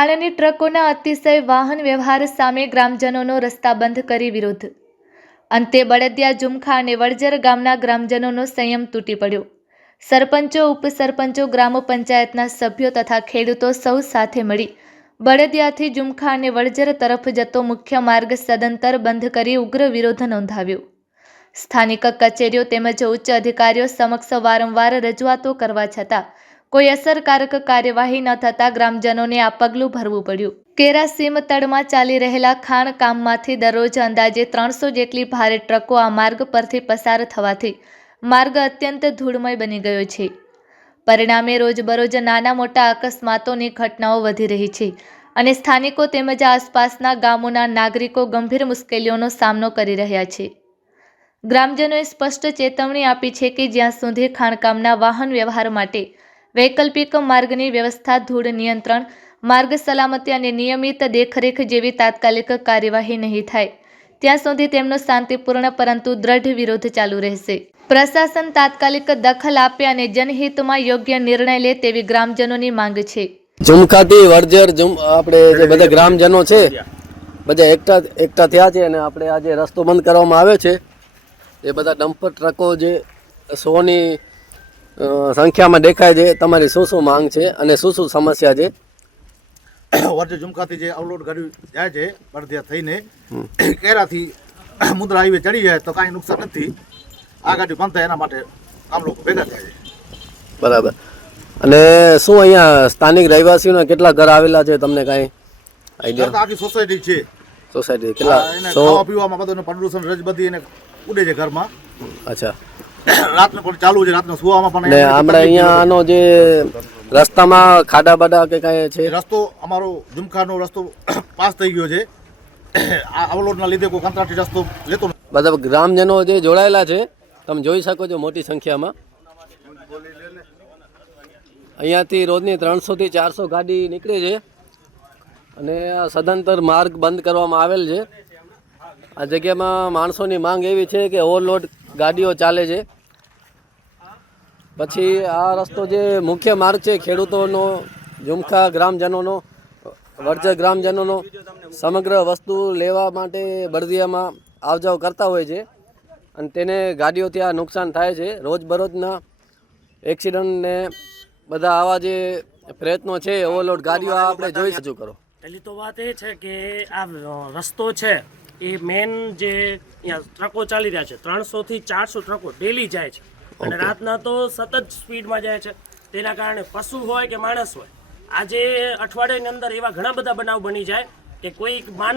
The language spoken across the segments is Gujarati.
ખાણની ટ્રકોના અતિશય વાહન વ્યવહાર સામે ગ્રામજનોનો રસ્તા બંધ કરી વિરોધ. અંતે બળદિયા, ઝુમખા અને વડજર ગામના ગ્રામજનોનો સંયમ તૂટી પડ્યો. સરપંચો, ઉપસરપંચો, ગ્રામ પંચાયતના સભ્યો તથા ખેડૂતો સૌ સાથે મળી બળદિયાથી ઝુમખા અને વડજર તરફ જતો મુખ્ય માર્ગ સદંતર બંધ કરી ઉગ્ર વિરોધ નોંધાવ્યો. સ્થાનિક કચેરીઓ તેમજ ઉચ્ચ અધિકારીઓ સમક્ષ વારંવાર રજૂઆતો કરવા છતાં કોઈ અસરકારક કાર્યવાહી ન થતાં ગ્રામજનોને આ પગલું ભરવું પડ્યું. કેરાસીમ તળમાં ચાલી રહેલા ખાણ કામમાંથી દરરોજ અંદાજે 300 જેટલી ભારે ટ્રકો આ માર્ગ પરથી પસાર થવાથી માર્ગ અત્યંત ધૂળમય બની ગયો છે. પરિણામે રોજબરોજ નાના મોટા અકસ્માતોની ઘટનાઓ વધી રહી છે અને સ્થાનિકો તેમજ આસપાસના ગામોના નાગરિકો ગંભીર મુશ્કેલીઓનો સામનો કરી રહ્યા છે. ગ્રામજનોએ સ્પષ્ટ ચેતવણી આપી છે કે જ્યાં સુધી ખાણકામના વાહન વ્યવહાર માટે વૈકલ્પિક માર્ગની વ્યવસ્થા, ધૂળ નિયંત્રણ, માર્ગ સલામતી અને નિયમિત દેખરેખ જેવી તાત્કાલિક કાર્યવાહી નહીં થાય ત્યાં સુધી તેમનો શાંતિપૂર્ણ પરંતુ દ્રઢ વિરોધ ચાલુ રહેશે. પ્રશાસન તાત્કાલિક દખલ આપે અને જનહિતમાં યોગ્ય નિર્ણય લે તેવી ગ્રામજનોની માંગ છે. ઝુમખાથી વડજર આપણે જે બધા ગ્રામજનો છે બધા એકઠા થયા છે અને આપણે આજે રસ્તો બંધ કરવામાં આવ્યો છે. એ બધા ડમ્પર ટ્રકો જે 100ની સંખ્યામાં દેખાય છે. તમારી શું શું માંગ છે અને શું શું સમસ્યા છે? વડજર ઝુમખાથી જે અવલોડ ગાડી જાય છે બળદિયા થઈને કેરાથી મુદ્રા હાઈવે ચડી જાય તો કાંઈ નુકસાન નથી. આ ગાડી બંધ થાય એના માટે આમ લોકો ભેગા થાય છે. બરાબર. અને શું અહીંયા સ્થાનિક રહેવાસીઓના કેટલા ઘર આવેલા છે, તમને કાંઈ આઈડિયા? આખી સોસાયટી છે. સોસાયટી કેટલા? ખાવા પીવામાં બધું પ્રદૂષણ રજ બધી એને ઉડે છે ઘરમાં. અચ્છા. રાતને પણ ચાલુ છે, રાતને સુવામાં પણ. ને આપણે અહીંયા આનો જે રસ્તામાં ખાડા બાડા કે કાંઈ છે? રસ્તો અમારો ઝુમખાનો રસ્તો પાસ થઈ ગયો છે. આ અવલોડના લીધે કોઈ કંત્રાટી રસ્તો લેતો નથી. બધા ગ્રામજનો જે જોડાયેલા છે તમે જોઈ શકો છો મોટી સંખ્યામાં. અહીંયાથી રોજની 300 થી 400 ગાડી નીકળે છે અને આ સદંતર માર્ગ બંધ કરવામાં આવેલ છે. આ જગ્યામાં માણસોની માંગ એવી છે કે ઓવરલોડ ગાડીઓ ચાલે છે. પછી આ રસ્તો જે મુખ્ય માર્ગ છે ખેડૂતોનો, ઝુમખા ગ્રામજનોનો, વડજર ગ્રામજનોનો સમગ્ર વસ્તુ લેવા માટે બળદિયામાં આવજાવ કરતા હોય છે અને તેને ગાડીઓથી આ નુકસાન થાય છે. રોજબરોજના એક્સિડન્ટ ને બધા આવા જે પ્રયત્નો છે ઓવરલોડ ગાડીઓ આપણે જોઈ શકું કરો. પહેલી તો વાત એ છે કે આ રસ્તો છે એ મેન જે અહીંયા ટ્રકો ચાલી રહ્યા છે 300 થી 400 ટ્રકો ડેલી જાય છે અને રાતના તો સતત સ્પીડમાં જાય છે. તેના કારણે પશુ હોય કે માણસ હોય, આજે અઠવાડિયાની અંદર એવા ઘણા બધા બનાવ બની જાય કે કોઈ માન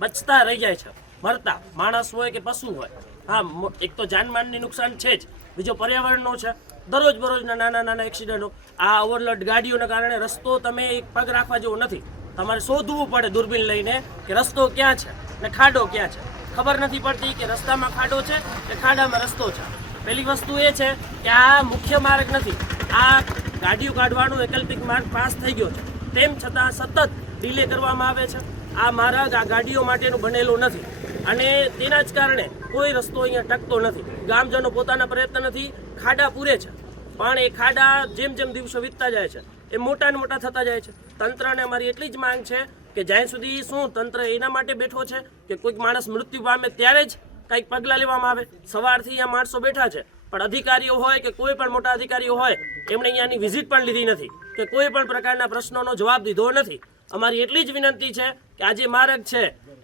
બચતા રહી જાય છે, મરતા માણસ હોય કે પશુ હોય. હા, એક તો જાનમાનની નુકસાન છે જ, બીજો પર્યાવરણનો છે. બરોજના નાના એક્સિડન્ટો આ ઓવરલોડ ગાડીઓના કારણે રસ્તો તમે એક પગ રાખવા જેવો નથી. તમારે શોધવું પડે દૂરબીન લઈને કે રસ્તો ક્યાં છે ને ખાડો ક્યાં છે. ખબર નથી પડતી કે રસ્તામાં ખાડો છે કે ખાડામાં રસ્તો છે. પહેલી વસ્તુ એ છે કે આ મુખ્ય માર્ગ નથી, આ ગાડીઓ કાઢવાનો વૈકલ્પિક માર્ગ પાસ થઈ ગયો છે. તેમ છતાં સતત ડિલે કરવામાં આવે છે. આ માર્ગ આ ગાડીઓ માટેનું બનેલો નથી અને તેના જ કારણે કોઈ રસ્તો અહીંયા ટકતો નથી. ગામજનો પોતાના પ્રયત્ન નથી ખાડા પૂરે છે, પણ એ ખાડા જેમ દિવસો વીતતા જાય છે એ મોટા ને મોટા થતા જાય છે. તંત્રને અમારી એટલી જ માંગ છે કે જ્યાં સુધી શું તંત્ર એના માટે બેઠો છે કે કોઈક માણસ મૃત્યુ પામે ત્યારે જ કંઈક પગલાં લેવામાં આવે. સવારથી અહીંયા માણસો બેઠા છે પણ અધિકારીઓ હોય કે કોઈ પણ મોટા અધિકારીઓ હોય એમણે અહીંયાની વિઝિટ પણ લીધી નથી કે કોઈ પણ પ્રકારના પ્રશ્નોનો જવાબ દીધો નથી. અમારી એટલી જ વિનંતી છે કે આ જે માર્ગ છે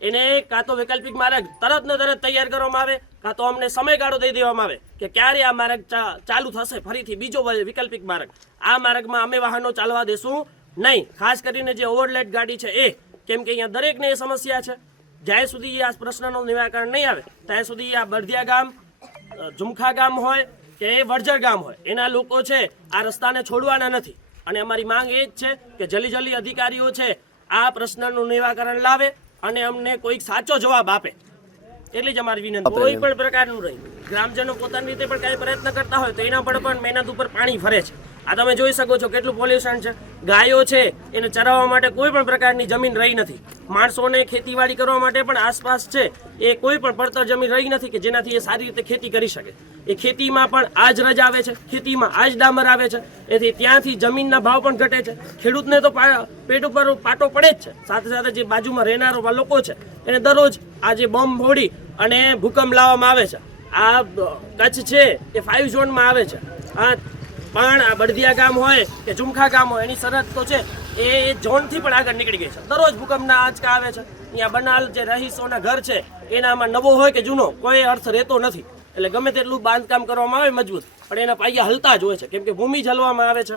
એને કાં તો વૈકલ્પિક માર્ગ તરત ને તરત તૈયાર કરવામાં આવે કાં તો અમને સમયગાળો દઈ દેવામાં આવે કે ક્યારે આ માર્ગ ચાલુ થશે ફરીથી બીજો વૈકલ્પિક માર્ગ. આ માર્ગમાં અમે વાહનો ચાલવા દેશું નહીં. ખાસ કરીને જે ઓવરલોડ ગાડી છે એ, કેમ કે અહીંયા દરેકને એ સમસ્યા છે. જ્યાં સુધી આ પ્રશ્નનું નિરાકરણ નહીં આવે ત્યાં સુધી આ બળદિયા ગામ, ઝુમખા ગામ હોય કે એ વડજર ગામ હોય એના લોકો છે આ રસ્તાને છોડવાના નથી. અને અમારી માંગ એ જ છે કે જલ્દી અધિકારીઓ છે આ પ્રશ્નનું નિરાકરણ લાવે અને અમને કોઈક સાચો જવાબ આપે. એટલી જ અમારી વિનંતી. કોઈ પણ પ્રકારનું નહીં, ગ્રામજનો પોતાની રીતે પણ કાંઈ પ્રયત્ન કરતા હોય તો એના પર પણ મહેનત ઉપર પાણી ફરે છે. આ તમે જોઈ શકો છો કેટલું પોલ્યુશન છે. ગાયો છે એને ચરાવવા માટે કોઈ પણ પ્રકારની જમીન રહી નથી. માણસોને ખેતીવાડી કરવા માટે પણ આસપાસ છે એ કોઈ પણ પડતર જમીન રહી નથી કે જેનાથી એ સારી રીતે ખેતી કરી શકે. એ ખેતીમાં પણ આ જ રજ આવે છે, ખેતીમાં આ જ ડામર આવે છે. એથી ત્યાંથી જમીનના ભાવ પણ ઘટે છે. ખેડૂતને તો પેટ ઉપર પાટો પડે જ છે. સાથે સાથે જે બાજુમાં રહેનારો લોકો છે એને દરરોજ આ જે બોમ્બ ફોડી અને ભૂકંપ લાવવામાં આવે છે. આ કચ્છ છે એ 5 ઝોનમાં આવે છે. પણ આ બળદિયા ગામ હોય કે ઝુમખા ગામ હોય એની સરહદ તો છે એ ઝોનથી પણ આગળ નીકળી ગઈ છે. દરરોજ ભૂકંપના આંચકા આવે છે. અહીંયા બનાલ જે રહીશોના ઘર છે એનામાં નવો હોય કે જૂનો કોઈ અર્થ રહેતો નથી. એટલે ગમે તેટલું બાંધકામ કરવામાં આવે મજબૂત પણ એના પાયા હલતા જ હોય છે કેમ કે ભૂમિ જ હલવામાં આવે છે.